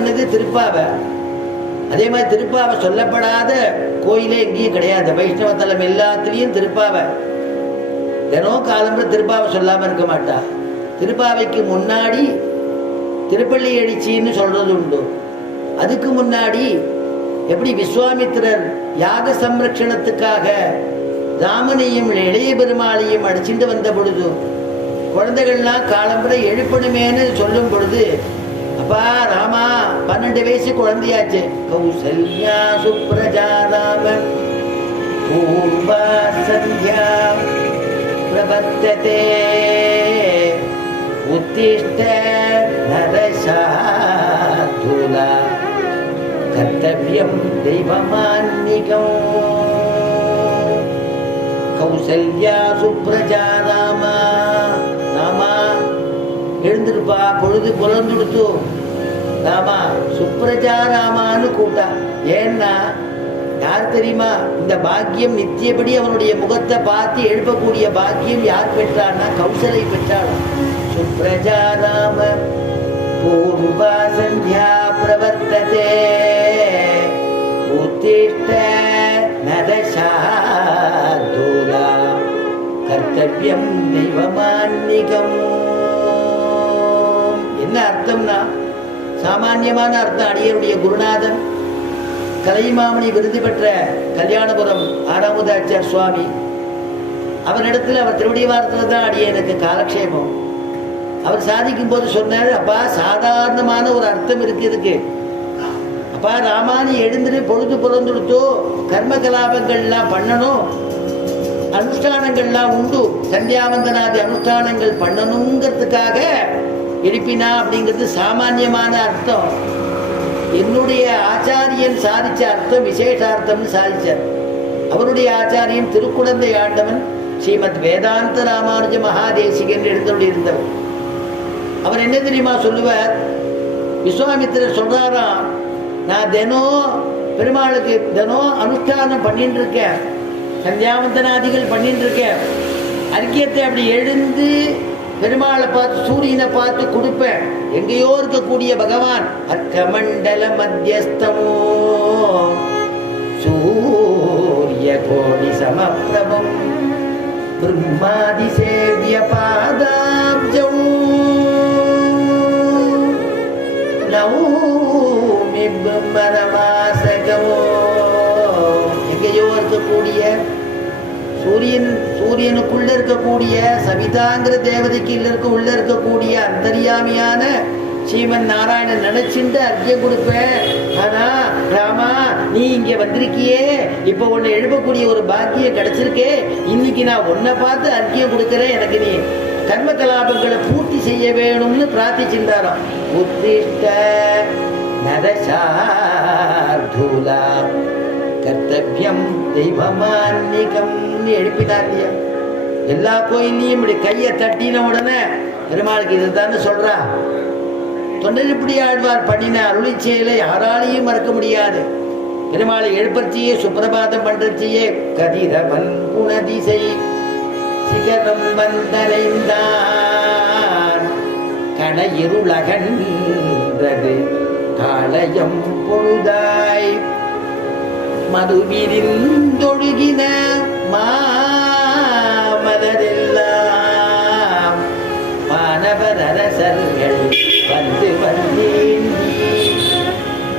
பண்ணது திருப்பாவை. அதே மாதிரி திருப்பாவை சொல்லப்படாத கோயிலே எங்கேயும் கிடையாது. வைஷ்ணவ தலம் எல்லாத்துலேயும் திருப்பாவை. தினம் காலம்புற திருப்பாவை சொல்லாமல் இருக்க மாட்டா. திருப்பாவைக்கு முன்னாடி திருப்பள்ளி அடிச்சின்னு சொல்றது உண்டு. அதுக்கு முன்னாடி எப்படி விஸ்வாமித்திரர் யாக சம்ரட்சணத்துக்காக ராமனையும் இளைய பெருமாளையும் அடிச்சுட்டு வந்த பொழுது குழந்தைகள்லாம் காலம்புற எழுப்பணுமேன்னு சொல்லும் பொழுது அப்பா ராமா பன்னெண்டு வயசு குழந்தையாச்சு. கௌசல்யா சுப்ரஜா ராம பூர்வா சந்தியா பிரபத்ததே. உத்திஷ்ட நரசாதுலா கர்த்தவியம் தெய்வமான்மிகம். கௌசல்யா சுப்ரஜா ராமா ராமா எழுந்திருப்பா பொழுது புலந்துடுத்து ராமா சுப்ரஜா ராமான்னு கூட்டா ஏன்னா யார் தெரியுமா இந்த பாக்கியம் நித்தியபடி அவனுடைய முகத்தை பார்த்து எழுப்பக்கூடிய பாக்கியம் யார் பெற்றான்னா கௌசலை பெற்றாள்? சுப்ரஜா ராம பூர்வா சந்தியா பிரவர்த்ததே. உத்திஷ்ட நரசாதுலா கர்த்தவியம் தெய்வமான்மிகம். என்ன அர்த்தம்னா சாமான்யமான அர்த்தம் அடியருடைய குருநாதன் கலைமாமணி விருது பெற்ற கல்யாணபுரம் ஆறாமுதாச்சார் சுவாமி. அவரிடத்தில் அவர் திருவடி வாரத்தில் தான் அடியனுக்கு காலக்ஷேபம் அவர் சாதிக்கும் போது சொன்னார் அப்பா சாதாரணமான ஒரு அர்த்தம் இருக்கு இதுக்கு. அப்பா ராமானி எழுந்துட்டு பொழுது பிறந்துடுத்தோ கர்ம கலாபங்கள்லாம் பண்ணணும் அனுஷ்டானங்கள்லாம் உண்டு சந்தியாவந்தனாதி அனுஷ்டானங்கள் பண்ணணுங்கிறதுக்காக எழுப்பினா அப்படிங்கிறது சாமானியமான அர்த்தம். என்னுடைய ஆச்சாரியன் சாதிச்ச அர்த்தம் விசேஷார்த்தம்னு சாதிச்சார். அவருடைய ஆச்சாரியன் திருக்குழந்தை ஆண்டவன் ஸ்ரீமத் வேதாந்த ராமானுஜ மகாதேசிகன் எழுந்தோடு இருந்தவர். அவர் என்ன தெரியுமா சொல்லுவார்? விஸ்வாமித்திரர் சொல்றாராம் நான் தினம் பெருமாளுக்கு தினம் அனுஷ்டானம் பண்ணிட்டு இருக்கேன் சந்தியாவந்தனாதிகள் பண்ணிட்டு இருக்கேன் அறிக்கியத்தை அப்படி எழுந்து பெருமாளை பார்த்து சூரியனை பார்த்து கொடுப்பேன். எங்கேயோ இருக்கக்கூடிய பகவான் அர்க்கமண்டல மத்தியஸ்தமோ. சூரிய கோடி சமப்பிரபம் பிரம்மாதிசேவ சூரியன் சூரியனுக்குள்ள இருக்கக்கூடிய சவிதாங்கிற தேவதைக்கு இருக்க உள்ள இருக்கக்கூடிய அந்தரியாமியான ஸ்ரீமன் நாராயணன் நினைச்சுட்டு அர்க்கியம் கொடுப்பேன் ஆனா ராமா நீ இங்க வந்திருக்கியே. இப்போ உன்னை எழுப்பக்கூடிய ஒரு பாக்கியம் கிடைச்சிருக்கே. இன்னைக்கு நான் உன்னை பார்த்து அர்ஜியம் கொடுக்குறேன். எனக்கு நீ கர்ம கலாபங்களை பூர்த்தி செய்ய வேணும்னு பிரார்த்திச்சிருந்தாராம் உத்திஷ்ட நரசார்தூலா. கர்த்தவியம் தெய்வமான்னிகம் எழுப்பினார் இல்லையா எல்லா கோயிலையும் இப்படி கையை தட்டின உடனே பெருமாளுக்கு இதுதான்னு சொல்றா. தொண்டரிப்படி ஆழ்வார் பண்ணின அருளி செயலை யாராலையும் மறக்க முடியாது. பெருமாளை எழுப்பச்சியே சுப்பிரபாதம் பண்றச்சியே கதிரவன் குணதிசை சிகரம் வந்தடைந்தார் கடையிருளகன்றது காளையம் பொழுதாய் மதுவிரிந்தொழுகின மாமலரெல்லாம் மாணவர் அரசர்கள் வந்து வந்தேந்தி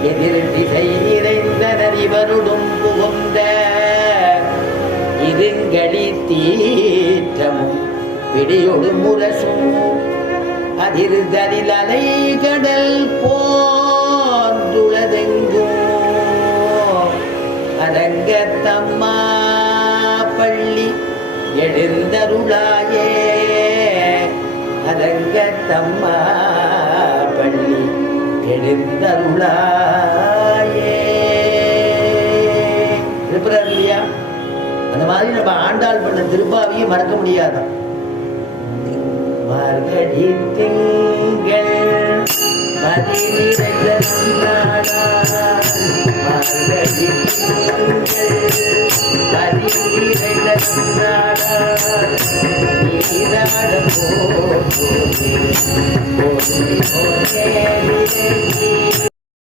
எதிர் திசை நிறைந்தனர் இவருடும் புகுந்த இருங்கடி தீற்றமும். பிடியொடு முரசும். அதிர்தலில் அலை கடல் அருளாயே. அரங்கத்தம்மா பள்ளி எழுந்தருளாயே திருப்புறார் இல்லையா அந்த மாதிரி நம்ம ஆண்டாள் பண்ண திருப்பாவையும் மறக்க முடியாதான் மார்கழி திங்கள் Oh,